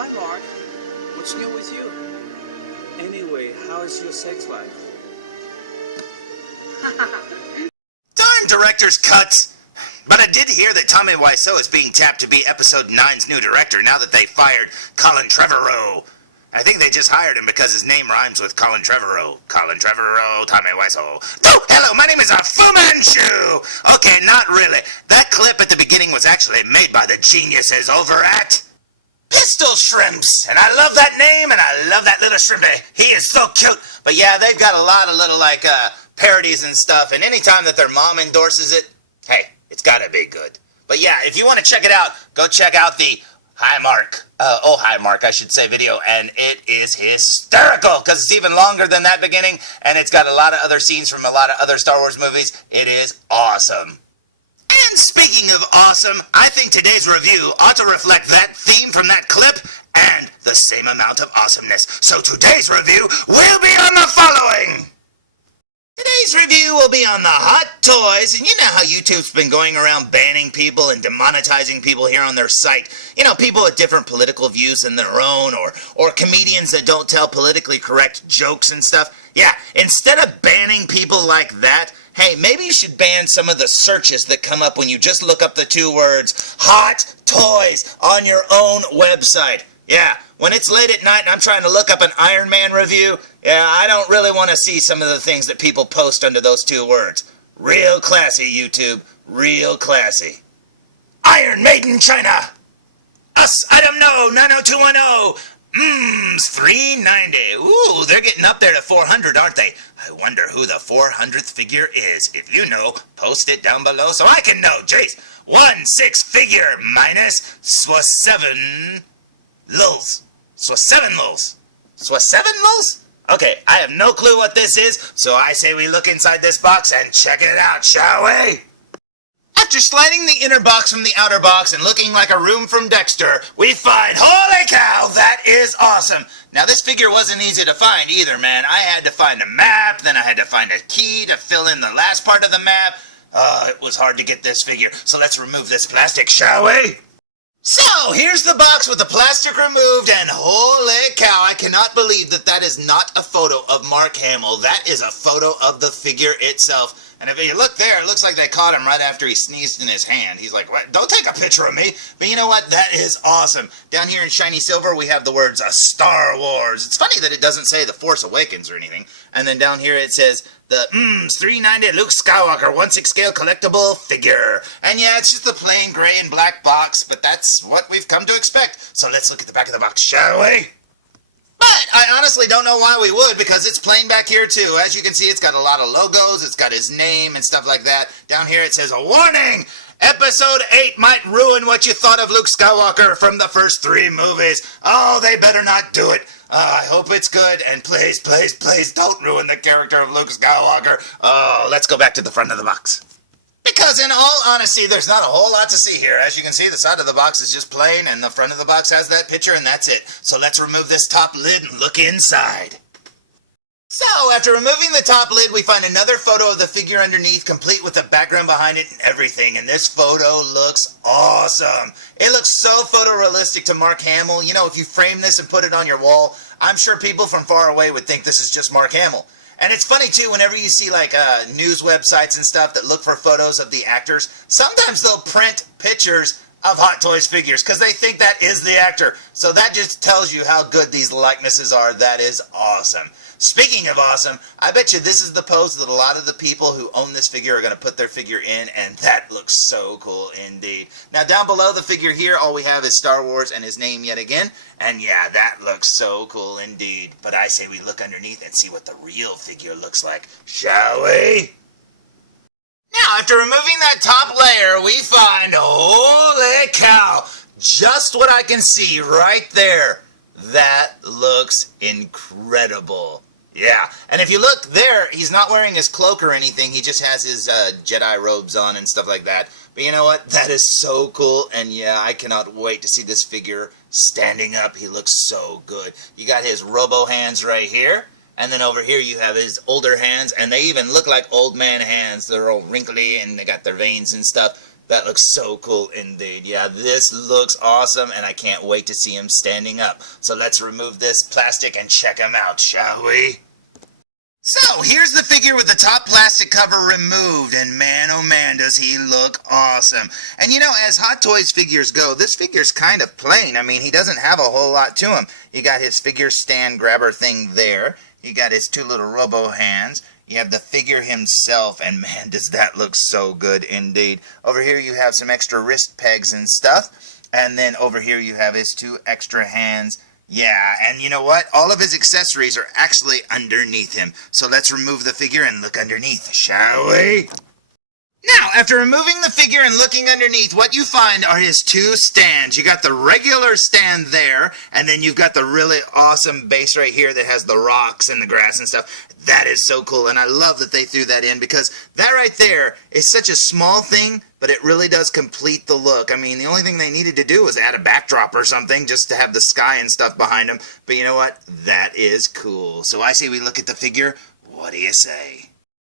Hi, Mark. What's new with you? Anyway, how is your sex life? Darn director's cuts! But I did hear that Tommy Wiseau is being tapped to be Episode 9's new director now that they fired Colin Trevorrow. I think they just hired him because his name rhymes with Colin Trevorrow. Colin Trevorrow, Tommy Wiseau. Oh, hello, my name is Fu Manchu! Okay, not really. That clip at the beginning was actually made by the geniuses over at Pistol Shrimps. And I love that name, and I love that little shrimp. He is so cute. But yeah, they've got a lot of little, parodies and stuff, and anytime that their mom endorses it, hey, it's gotta be good. But yeah, if you want to check it out, go check out the Hi Mark, I should say video, and it is hysterical, because it's even longer than that beginning, and it's got a lot of other scenes from a lot of other Star Wars movies. It is awesome. And speaking of awesome, I think today's review ought to reflect that theme from that clip, and the same amount of awesomeness. So today's review will be on the following. Today's review will be on the hot toys, and you know how YouTube's been going around banning people and demonetizing people here on their site. You know, people with different political views than their own, or comedians that don't tell politically correct jokes and stuff. Yeah, instead of banning people like that, hey, maybe you should ban some of the searches that come up when you just look up the two words, hot toys, on your own website. Yeah, when it's late at night and I'm trying to look up an Iron Man review, yeah, I don't really want to see some of the things that people post under those two words. Real classy, YouTube. Real classy. Iron Made in China. Us, item no, 90210. $390. Ooh, they're getting up there to 400, aren't they? I wonder who the 400th figure is. If you know, post it down below so I can know. Jeez, 1/6 figure minus 7 lulz. 7 lulz. 7 lulz? Okay, I have no clue what this is, so I say we look inside this box and check it out, shall we? After sliding the inner box from the outer box and looking like a room from Dexter, we find, holy cow, that is awesome. Now this figure wasn't easy to find either, man. I had to find a map, then I had to find a key to fill in the last part of the map. It was hard to get this figure, so let's remove this plastic, shall we? So, here's the box with the plastic removed, and holy cow, I cannot believe that that is not a photo of Mark Hamill. That is a photo of the figure itself. And if you look there, it looks like they caught him right after he sneezed in his hand. He's like, what? Don't take a picture of me. But you know what? That is awesome. Down here in shiny silver, we have the words Star Wars. It's funny that it doesn't say The Force Awakens or anything. And then down here it says the $390 Luke Skywalker 1/6 scale collectible figure. And yeah, it's just a plain gray and black box, but that's what we've come to expect. So let's look at the back of the box, shall we? But I honestly don't know why we would, because it's plain back here too. As you can see, it's got a lot of logos, it's got his name and stuff like that. Down here it says, a warning! Episode 8 might ruin what you thought of Luke Skywalker from the first 3 movies. Oh, they better not do it. I hope it's good, and please, please, please don't ruin the character of Luke Skywalker. Oh, let's go back to the front of the box. Because in all honesty, there's not a whole lot to see here. As you can see, the side of the box is just plain, and the front of the box has that picture, and that's it. So let's remove this top lid and look inside. So, after removing the top lid, we find another photo of the figure underneath, complete with the background behind it and everything. And this photo looks awesome. It looks so photorealistic to Mark Hamill. You know, if you frame this and put it on your wall, I'm sure people from far away would think this is just Mark Hamill. And it's funny, too, whenever you see, news websites and stuff that look for photos of the actors, sometimes they'll print pictures of Hot Toys figures because they think that is the actor. So that just tells you how good these likenesses are. That is awesome. Speaking of awesome, I bet you this is the pose that a lot of the people who own this figure are going to put their figure in, and that looks so cool indeed. Now, down below the figure here, all we have is Star Wars and his name yet again, and yeah, that looks so cool indeed. But I say we look underneath and see what the real figure looks like, shall we? Now, after removing that top layer, we find, holy cow, just what I can see right there. That looks incredible. Yeah, and if you look there, he's not wearing his cloak or anything. He just has his Jedi robes on and stuff like that. But you know what? That is so cool, and yeah, I cannot wait to see this figure standing up. He looks so good. You got his robo hands right here, and then over here you have his older hands, and they even look like old man hands. They're all wrinkly, and they got their veins and stuff. That looks so cool indeed. Yeah, this looks awesome, and I can't wait to see him standing up. So let's remove this plastic and check him out, shall we? So, here's the figure with the top plastic cover removed, and man, oh man, does he look awesome. And you know, as Hot Toys figures go, this figure's kind of plain. I mean, he doesn't have a whole lot to him. You got his figure stand grabber thing there. You got his two little robo hands. You have the figure himself, and man, does that look so good indeed. Over here you have some extra wrist pegs and stuff, and then over here you have his two extra hands. Yeah, and you know what? All of his accessories are actually underneath him. So let's remove the figure and look underneath, shall we? Now, after removing the figure and looking underneath, what you find are his two stands. You got the regular stand there, and then you've got the really awesome base right here that has the rocks and the grass and stuff. That is so cool, and I love that they threw that in, because that right there is such a small thing, but it really does complete the look. I mean, the only thing they needed to do was add a backdrop or something just to have the sky and stuff behind them. But you know what? That is cool. So I say we look at the figure. What do you say?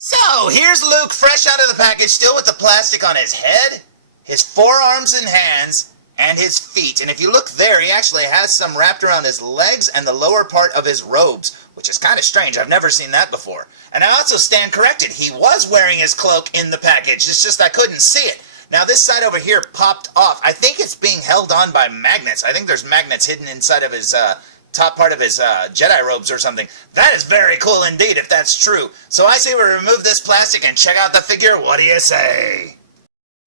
So, here's Luke fresh out of the package, still with the plastic on his head, his forearms and hands, and his feet. And if you look there, he actually has some wrapped around his legs and the lower part of his robes, which is kind of strange. I've never seen that before. And I also stand corrected. He was wearing his cloak in the package. It's just I couldn't see it. Now, this side over here popped off. I think it's being held on by magnets. I think there's magnets hidden inside of his top part of his Jedi robes or something. That is very cool indeed, if that's true. So I say we remove this plastic and check out the figure. What do you say?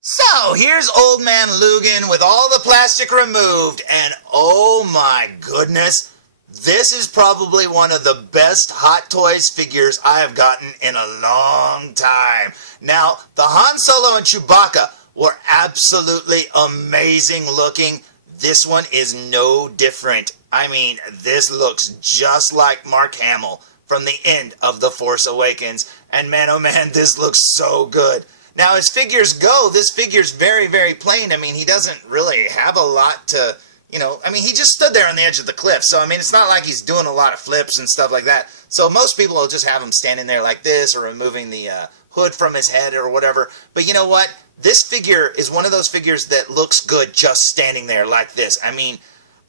So, here's Old Man Lugan with all the plastic removed, and oh my goodness, this is probably one of the best Hot Toys figures I have gotten in a long time. Now, the Han Solo and Chewbacca were absolutely amazing looking. This one is no different. I mean, this looks just like Mark Hamill from the end of The Force Awakens. And man, oh man, this looks so good. Now, as figures go, this figure's very, very plain. I mean, he doesn't really have a lot to, you know, I mean, he just stood there on the edge of the cliff. So, I mean, it's not like he's doing a lot of flips and stuff like that. So most people will just have him standing there like this or removing the hood from his head or whatever. But you know what? This figure is one of those figures that looks good just standing there like this. I mean,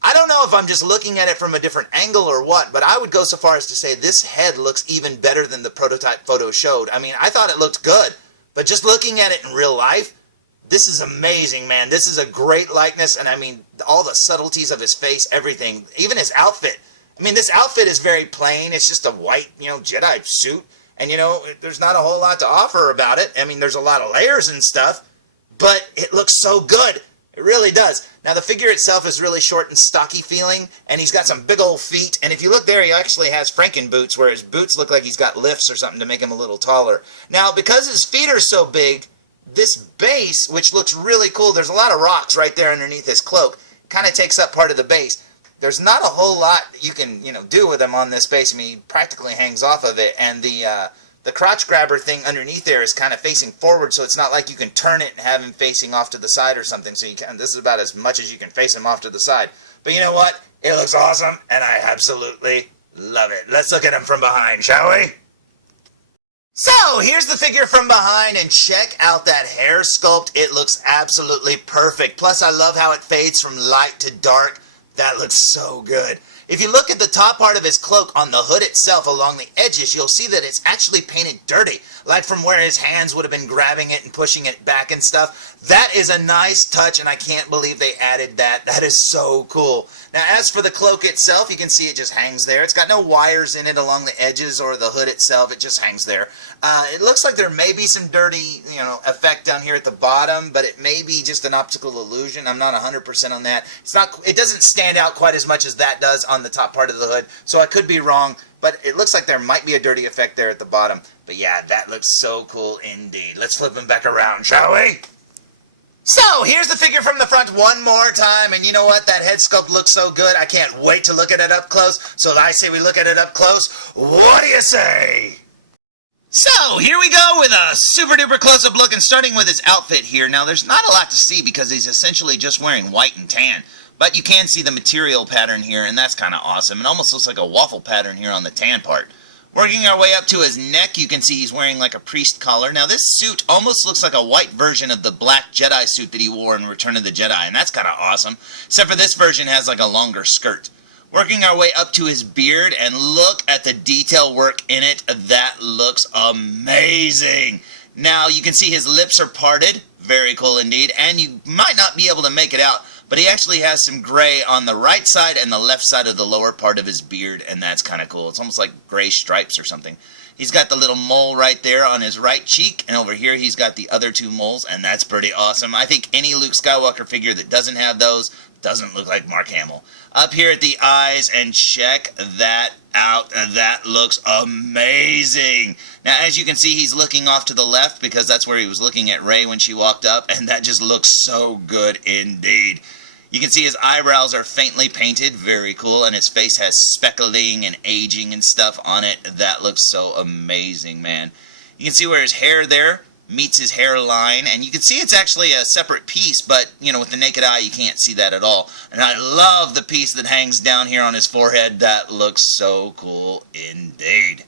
I don't know if I'm just looking at it from a different angle or what, but I would go so far as to say this head looks even better than the prototype photo showed. I mean, I thought it looked good, but just looking at it in real life, this is amazing, man. This is a great likeness, and I mean, all the subtleties of his face, everything, even his outfit. I mean, this outfit is very plain. It's just a white, you know, Jedi suit, and, you know, there's not a whole lot to offer about it. I mean, there's a lot of layers and stuff, but it looks so good. It really does. Now, the figure itself is really short and stocky feeling, and he's got some big old feet. And if you look there, he actually has Franken boots, where his boots look like he's got lifts or something to make him a little taller. Now, because his feet are so big, this base, which looks really cool, there's a lot of rocks right there underneath his cloak, kind of takes up part of the base. There's not a whole lot you can, you know, do with him on this base. I mean, he practically hangs off of it, and the crotch grabber thing underneath there is kind of facing forward, so it's not like you can turn it and have him facing off to the side or something. So you can, this is about as much as you can face him off to the side. But you know what? It looks awesome, and I absolutely love it. Let's look at him from behind, shall we? So, here's the figure from behind, and check out that hair sculpt. It looks absolutely perfect. Plus, I love how it fades from light to dark. That looks so good. If you look at the top part of his cloak on the hood itself along the edges, you'll see that it's actually painted dirty, like from where his hands would have been grabbing it and pushing it back and stuff. That is a nice touch, and I can't believe they added that. That is so cool. Now, as for the cloak itself, you can see it just hangs there. It's got no wires in it along the edges or the hood itself. It just hangs there. It looks like there may be some dirty, you know, effect down here at the bottom, but it may be just an optical illusion. I'm not 100% on that. It doesn't stand out quite as much as that does on the top part of the hood, so I could be wrong, but it looks like there might be a dirty effect there at the bottom. But yeah, that looks so cool indeed. Let's flip him back around, shall we? So, here's the figure from the front one more time, and you know what? That head sculpt looks so good, I can't wait to look at it up close. So I say we look at it up close. What do you say? So, here we go with a super duper close-up look, and starting with his outfit here. Now, there's not a lot to see because he's essentially just wearing white and tan. But you can see the material pattern here, and that's kind of awesome. It almost looks like a waffle pattern here on the tan part. Working our way up to his neck, you can see he's wearing like a priest collar. Now this suit almost looks like a white version of the black Jedi suit that he wore in Return of the Jedi, and that's kind of awesome. Except for this version has like a longer skirt. Working our way up to his beard, and look at the detail work in it. That looks amazing. Now you can see his lips are parted. Very cool indeed. And you might not be able to make it out, but he actually has some gray on the right side and the left side of the lower part of his beard, and that's kind of cool. It's almost like gray stripes or something. He's got the little mole right there on his right cheek, and over here he's got the other two moles, and that's pretty awesome. I think any Luke Skywalker figure that doesn't have those doesn't look like Mark Hamill. Up here at the eyes, and check that out. That looks amazing. Now, as you can see, he's looking off to the left because that's where he was looking at Rey when she walked up, and that just looks so good indeed. You can see his eyebrows are faintly painted, very cool, and his face has speckling and aging and stuff on it. That looks so amazing, man. You can see where his hair there meets his hairline, and you can see it's actually a separate piece, but, you know, with the naked eye, you can't see that at all. And I love the piece that hangs down here on his forehead. That looks so cool indeed.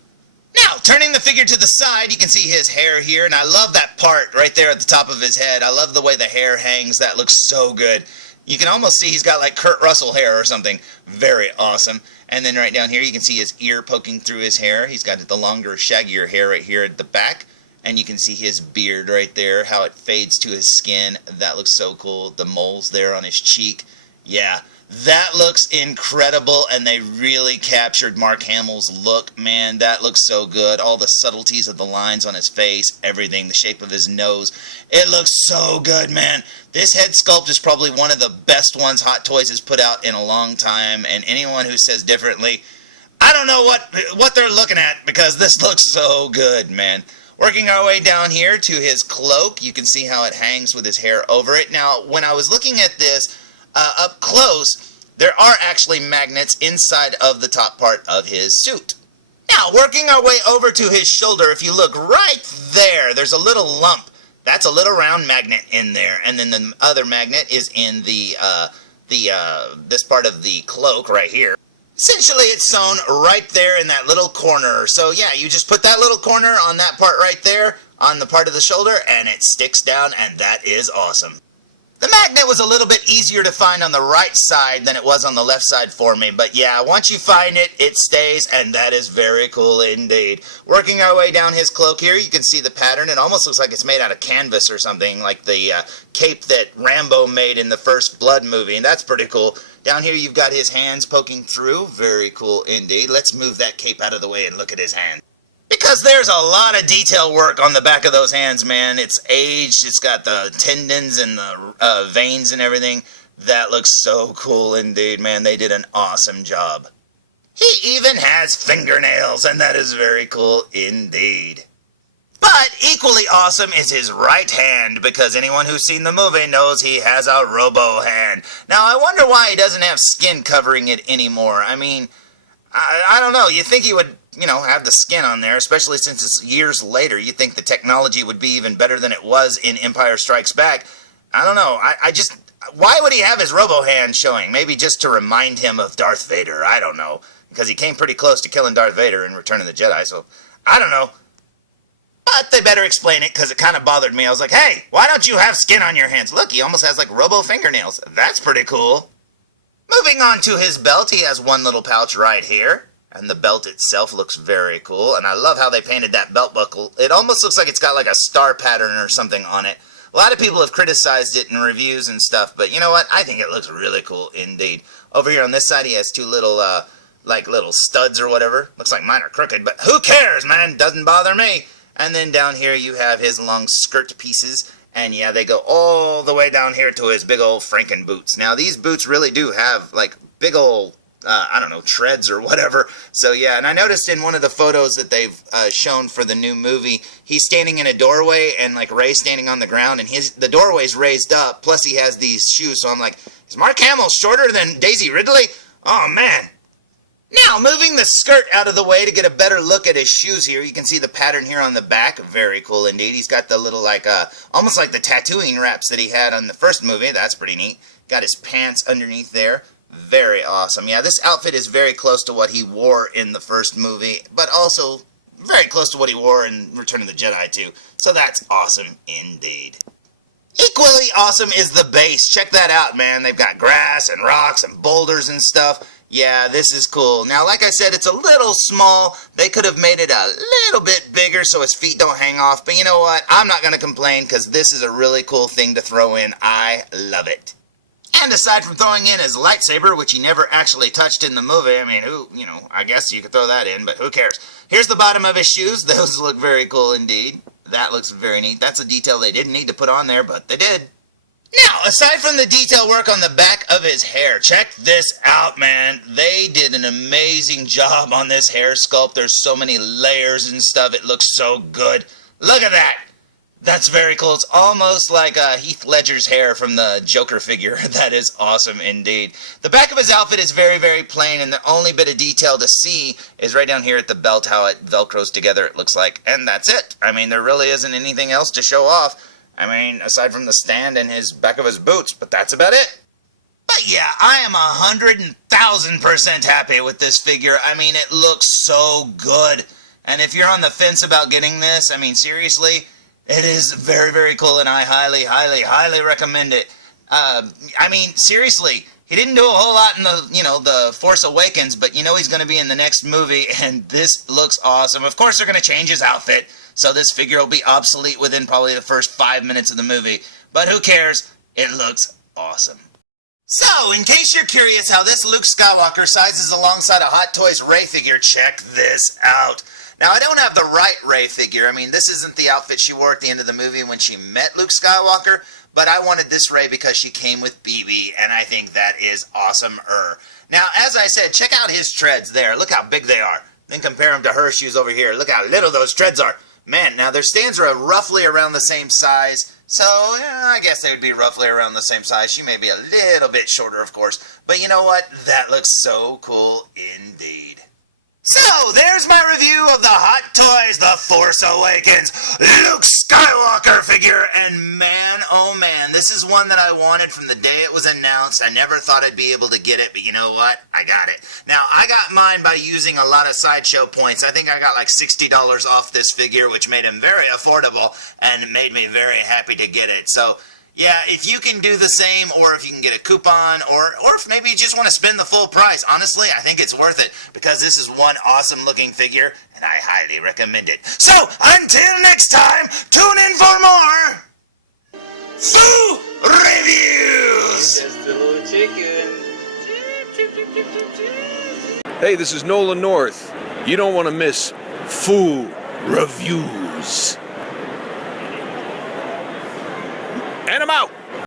Now, turning the figure to the side, you can see his hair here, and I love that part right there at the top of his head. I love the way the hair hangs. That looks so good. You can almost see he's got like Kurt Russell hair or something. Very awesome. And then right down here, you can see his ear poking through his hair. He's got the longer, shaggier hair right here at the back. And you can see his beard right there, how it fades to his skin. That looks so cool. The moles there on his cheek. Yeah, that looks incredible, and they really captured Mark Hamill's look. Man, that looks so good. All the subtleties of the lines on his face, everything, the shape of his nose. It looks so good, man. This head sculpt is probably one of the best ones Hot Toys has put out in a long time, and anyone who says differently, I don't know what they're looking at, because this looks so good, man. Working our way down here to his cloak, you can see how it hangs with his hair over it. Now, when I was looking at this up close, there are actually magnets inside of the top part of his suit. Now, working our way over to his shoulder, if you look right there, there's a little lump. That's a little round magnet in there. And then the other magnet is in this part of the cloak right here. Essentially, it's sewn right there in that little corner. So yeah, you just put that little corner on that part right there, on the part of the shoulder, and it sticks down, and that is awesome. The magnet was a little bit easier to find on the right side than it was on the left side for me, but yeah, once you find it, it stays, and that is very cool indeed. Working our way down his cloak here, you can see the pattern. It almost looks like it's made out of canvas or something, like the cape that Rambo made in the first Blood movie, and that's pretty cool. Down here you've got his hands poking through. Very cool indeed. Let's move that cape out of the way and look at his hands. Because there's a lot of detail work on the back of those hands, man. It's aged. It's got the tendons and the veins and everything. That looks so cool indeed, man. They did an awesome job. He even has fingernails, and that is very cool indeed. But equally awesome is his right hand, because anyone who's seen the movie knows he has a robo hand. Now, I wonder why he doesn't have skin covering it anymore. I mean, I don't know. You think he would, you know, have the skin on there, especially since it's years later. You'd think the technology would be even better than it was in Empire Strikes Back. I don't know. I just... Why would he have his robo hand showing? Maybe just to remind him of Darth Vader. I don't know. Because he came pretty close to killing Darth Vader in Return of the Jedi, so I don't know. But they better explain it, because it kind of bothered me. I was like, hey, why don't you have skin on your hands? Look, he almost has like robo fingernails. That's pretty cool. Moving on to his belt, he has one little pouch right here. And the belt itself looks very cool. And I love how they painted that belt buckle. It almost looks like it's got like a star pattern or something on it. A lot of people have criticized it in reviews and stuff, but you know what? I think it looks really cool indeed. Over here on this side, he has two little, like little studs or whatever. Looks like mine are crooked, but who cares, man? Doesn't bother me. And then down here you have his long skirt pieces. And yeah, they go all the way down here to his big old Franken boots. Now, these boots really do have like big old, I don't know, treads or whatever. So yeah, and I noticed in one of the photos that they've shown for the new movie, he's standing in a doorway and like Rey's standing on the ground, and the doorway's raised up, plus he has these shoes. So I'm like, is Mark Hamill shorter than Daisy Ridley? Oh man. Now, moving the skirt out of the way to get a better look at his shoes here, you can see the pattern here on the back. Very cool indeed. He's got the little, like, almost like the tattooing wraps that he had on the first movie. That's pretty neat. Got his pants underneath there. Very awesome. Yeah, this outfit is very close to what he wore in the first movie, but also very close to what he wore in Return of the Jedi too. So that's awesome indeed. Equally awesome is the base. Check that out, man. They've got grass and rocks and boulders and stuff. Yeah, this is cool. Now, like I said, it's a little small. They could have made it a little bit bigger so his feet don't hang off. But you know what? I'm not going to complain because this is a really cool thing to throw in. I love it. And aside from throwing in his lightsaber, which he never actually touched in the movie, I mean, I guess you could throw that in, but who cares? Here's the bottom of his shoes. Those look very cool indeed. That looks very neat. That's a detail they didn't need to put on there, but they did. Now, aside from the detail work on the back of his hair, check this out, man. They did an amazing job on this hair sculpt. There's so many layers and stuff. It looks so good. Look at that. That's very cool. It's almost like Heath Ledger's hair from the Joker figure. That is awesome indeed. The back of his outfit is very, very plain, and the only bit of detail to see is right down here at the belt, how it velcros together, it looks like. And that's it. I mean, there really isn't anything else to show off. I mean, aside from the stand and his back of his boots, but that's about it. But yeah, I am 100,000% happy with this figure. I mean, it looks so good. And if you're on the fence about getting this, I mean, seriously, it is very, very cool, and I highly, highly, highly recommend it. I mean, seriously, he didn't do a whole lot in the Force Awakens, but he's going to be in the next movie, and this looks awesome. Of course, they're going to change his outfit, so this figure will be obsolete within probably the first 5 minutes of the movie. But who cares? It looks awesome. So, in case you're curious how this Luke Skywalker sizes alongside a Hot Toys Rey figure, check this out. Now, I don't have the right Rey figure. I mean, this isn't the outfit she wore at the end of the movie when she met Luke Skywalker, but I wanted this Rey because she came with BB, and I think that is awesome-er. Now, as I said, check out his treads there. Look how big they are. Then compare them to her shoes over here. Look how little those treads are. Man, now their stands are roughly around the same size, so I guess they would be roughly around the same size. She may be a little bit shorter, of course, but you know what? That looks so cool indeed. So, there's my review of the Hot Toys The Force Awakens Luke Skywalker figure, and man, oh man, this is one that I wanted from the day it was announced. I never thought I'd be able to get it, but you know what? I got it. Now, I got mine by using a lot of Sideshow points. I think I got like $60 off this figure, which made him very affordable, and made me very happy to get it. So, yeah, if you can do the same, or if you can get a coupon, or if maybe you just want to spend the full price, honestly, I think it's worth it, because this is one awesome-looking figure, and I highly recommend it. So, until next time, tune in for more Foo Reviews! Just a little chicken. Hey, this is Nolan North. You don't want to miss Foo Reviews.